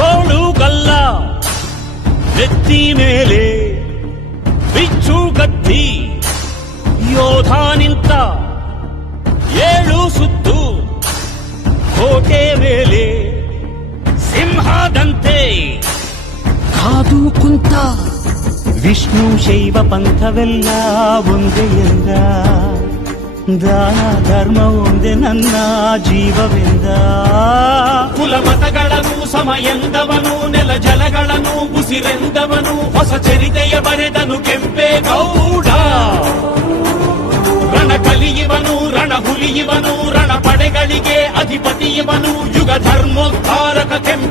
ಕೋಳುಗಲ್ಲ ನೆತ್ತಿ ಮೇಲೆ ಬಿಚ್ಚು ಗದ್ದಿ ಯೋಧ ನಿಂತ 7 ಸುತ್ತು ಕೋಟೆ ಮೇಲೆ ಸಿಂಹದಂತೆ ಕಾದು ಕುಂತ ವಿಷ್ಣು ಶೈವ ಪಂಥವೆಲ್ಲ ಒಂದೇ ಎಂದ ದಾನ ಧರ್ಮ ಒಂದೇ ನನ್ನ ಜೀವವೆಂದ ಕುಲ ಮತಗಳನ್ನು ಸಮ ಎಂದವನು ನೆಲ ಜಲಗಳನ್ನು ಉಸಿರೆಂದವನು ಹೊಸ ಚರಿತೆಯ ಬರೆದನು ಕೆಂಪೇಗೌಡ ರಣ ಕಲಿಯುವನು ರಣ ಹುಲಿಯುವನು ರಣ ಪಡೆಗಳಿಗೆ ಅಧಿಪತಿಯುವನು ಯುಗ ಧರ್ಮೋದ್ಧಾರಕ ಕೆಂಪೇಗೌಡ